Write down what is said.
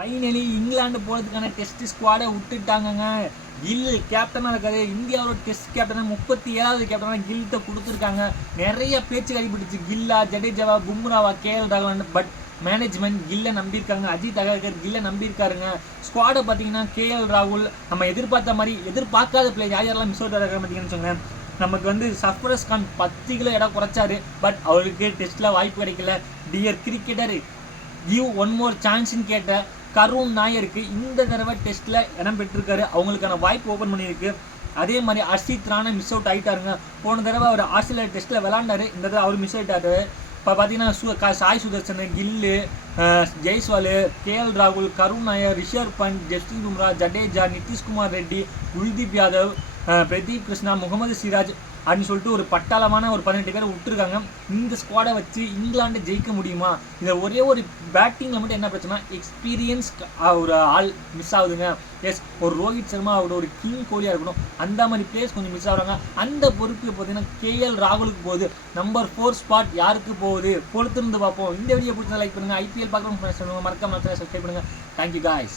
Finally England போகிறதுக்கான test ஸ்குவாடை விட்டுட்டாங்கங்க. Kill கேப்டனாக இருக்காது, இந்தியாவோட டெஸ்ட் கேப்டனாக 37வது கேப்டனாக கில்கிட்ட கொடுத்துருக்காங்க. நிறைய பேச்சு கைப்பிடிச்சு கில்லா, ஜடேஜாவா, பும்ராவா, கேஎல் ராகுல். பட் மேனேஜ்மெண்ட் கில்லை நம்பியிருக்காங்க. அஜித் அகர்கர் கில்லை நம்பியிருக்காருங்க. ஸ்குவாடை பார்த்தீங்கன்னா கேஎல் ராகுல் நம்ம எதிர்பார்த்த மாதிரி எதிர்பார்க்காத பிளேயர் யாரெல்லாம் மிஸ் அவுட் ஆகிறாங்க பார்த்தீங்கன்னு சொன்னேன். நமக்கு சர்ஃபரஸ் கான் 10 கிலோ இடம் குறைச்சாரு. பட் அவருக்கு டெஸ்ட்டில் வாய்ப்பு கிடைக்கல. Dear cricketer give one more சான்ஸ்ன்னு கேட்ட கருண் நாயருக்கு இந்த தடவை டெஸ்ட்டில் இடம் பெற்றிருக்காரு. அவங்களுக்கான வாய்ப்பு ஓப்பன் பண்ணியிருக்கு. அதே மாதிரி ஹர்ஷித் ராணா மிஸ் அவுட் ஆகிட்டாருங்க. போன தடவை அவர் ஆஸ்திரேலியா டெஸ்ட்டில் விளாண்டாரு, இந்த தடவை அவர் மிஸ் அவுட் ஆகிட்டாரு. இப்போ பார்த்தீங்கன்னா சாய் சுதர்சன், கில்லு, ஜெய்ஸ்வால், கேஎல் ராகுல், கருண் நாயர், ரிஷப் பண்ட், ஜஸ்டின் பும்ரா, ஜடேஜா, நிதிஷ்குமார் ரெட்டி, குல்தீப் யாதவ், பிரதீப் கிருஷ்ணா, முகமது சிராஜ் அப்படின்னு சொல்லிட்டு ஒரு பட்டாளமான ஒரு 18 பேரை விட்டுருக்காங்க. இந்த ஸ்குவாடை வச்சு இங்கிலாண்டை ஜெயிக்க முடியுமா? இதில் ஒரே ஒரு பேட்டிங்கில் மட்டும் என்ன பிரச்சனை, எக்ஸ்பீரியன்ஸ் ஒரு ஆள் மிஸ் ஆகுதுங்க. எஸ், ஒரு ரோஹித் சர்மா அவரோட ஒரு கிங் கோலியாக இருக்கணும், அந்த மாதிரி பிளேயர்ஸ் கொஞ்சம் மிஸ் ஆகுறாங்க. அந்த பொறுப்பு பார்த்தீங்கன்னா கேஎல் ராகுலுக்கு போகுது. நம்பர் 4 ஸ்பாட் யாருக்கு போகுது பொறுத்திருந்து பார்ப்போம். இந்த வீடியோ பிடிச்சா லைக் பண்ணுங்கள். ஐபிஎல் பார்க்கணும் சொல்லுங்கள், மறக்காம சப்ஸ்கிரைப் பண்ணுங்கள். Thank you guys.